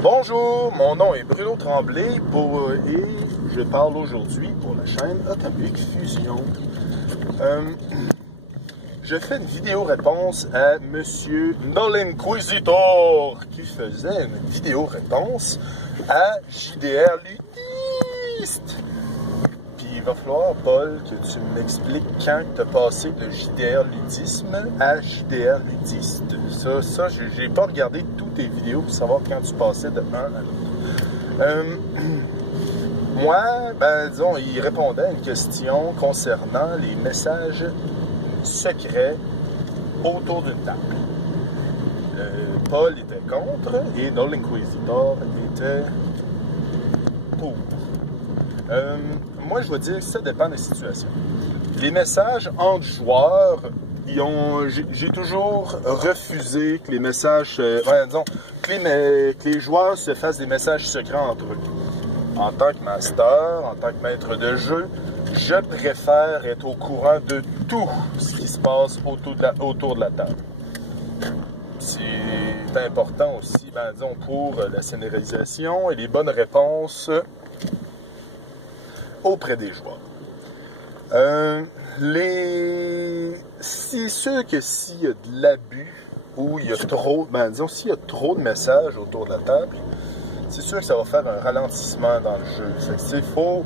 Bonjour, mon nom est Bruno Tremblay et je parle aujourd'hui pour la chaîne Atomic Fusion. Je fais une vidéo-réponse à Monsieur Nolinquisitor qui faisait une vidéo-réponse à JDR Ludiste. Puis il va falloir, Paul, que tu m'expliques quand tu as passé de JDR Ludisme à JDR Ludiste. Ça j'ai pas regardé toutes tes vidéos pour savoir quand tu passais de un à l'autre. Moi, disons, il répondait à une question concernant les messages secrets autour d'une table. Paul était contre et Nolinquisitor était pour. Moi, je vais dire que ça dépend des situations. Les messages entre joueurs, j'ai toujours refusé que les messages, disons, que les joueurs se fassent des messages secrets entre eux. En tant que master, en tant que maître de jeu, je préfère être au courant de tout ce qui se passe autour de la table. C'est important aussi, disons, pour la scénarisation et les bonnes réponses auprès des joueurs. C'est sûr que s'il y a de l'abus ou il y a trop, disons, s'il y a trop de messages autour de la table, c'est sûr que ça va faire un ralentissement dans le jeu. Il faut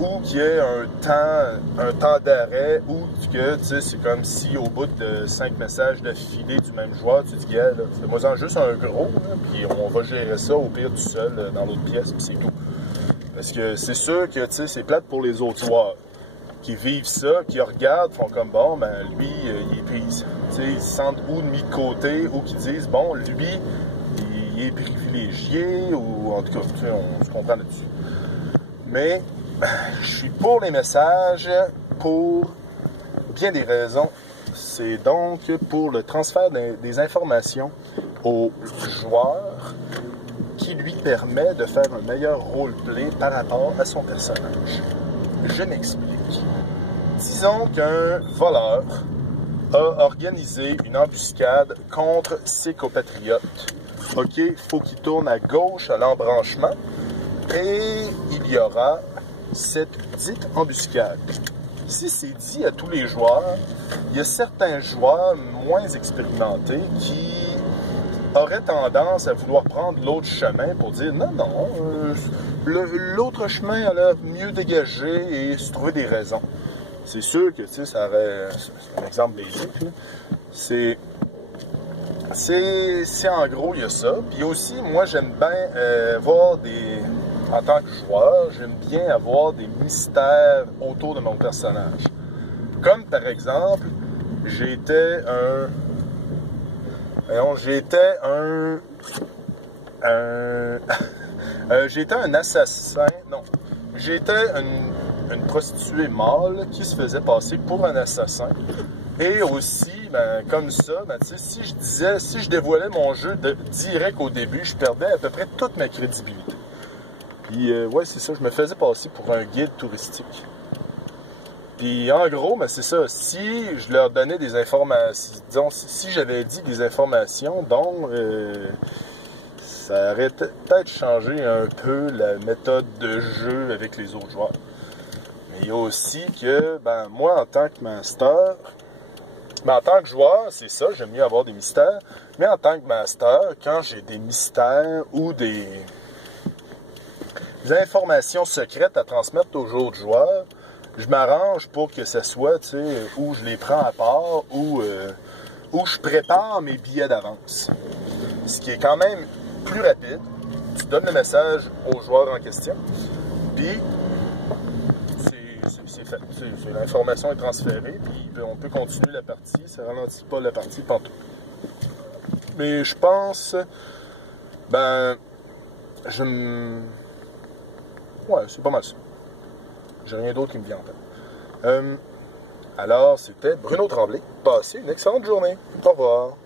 ou qu'il y ait un temps d'arrêt, ou que c'est comme si au bout de 5 messages d'affilée du même joueur, tu dis, gars, fais-moi-en juste un gros, là, puis on va gérer ça au pire tout seul dans l'autre pièce, puis c'est tout. Parce que c'est sûr que c'est plate pour les autres joueurs qui vivent ça, qui regardent, font comme bon, lui, il est pris. Ils se sentent ou mis de côté, ou qui disent, bon, lui, il est privilégié, ou en tout cas, on se comprend là-dessus. Mais je suis pour les messages pour bien des raisons. C'est donc pour le transfert des informations aux joueurs qui lui permet de faire un meilleur roleplay par rapport à son personnage. Je m'explique. Disons qu'un voleur a organisé une embuscade contre ses compatriotes. OK, il faut qu'il tourne à gauche à l'embranchement et il y aura cette dite embuscade. Si c'est dit à tous les joueurs, il y a certains joueurs moins expérimentés qui auraient tendance à vouloir prendre l'autre chemin pour dire non, l'autre chemin a l'air mieux dégagé et se trouver des raisons. C'est sûr que ça aurait, c'est un exemple basique, c'est en gros, il y a ça. Puis aussi, moi, j'aime bien voir en tant que joueur, j'aime bien avoir des mystères autour de mon personnage. Comme par exemple, j'étais un assassin, non, j'étais une prostituée mâle qui se faisait passer pour un assassin. Et aussi, comme ça, si je dévoilais mon jeu direct au début, je perdais à peu près toute ma crédibilité. Puis, ouais, c'est ça, je me faisais passer pour un guide touristique. Puis, en gros, c'est ça, si je leur donnais des informations, disons, si j'avais dit des informations dont ça aurait peut-être changé un peu la méthode de jeu avec les autres joueurs. Mais il y a aussi que, moi, en tant que master, en tant que joueur, c'est ça, j'aime mieux avoir des mystères. Mais en tant que master, quand j'ai des mystères ou des informations secrètes à transmettre aux autres joueurs, je m'arrange pour que ce soit, où je les prends à part, où je prépare mes billets d'avance. Ce qui est quand même plus rapide. Tu donnes le message aux joueurs en question, puis c'est fait. L'information est transférée, puis on peut continuer la partie. Ça ne ralentit pas la partie pantoute. Mais je pense, ouais, c'est pas mal ça. J'ai rien d'autre qui me vient en tête. Alors, c'était Bruno Tremblay. Passez une excellente journée. Au revoir.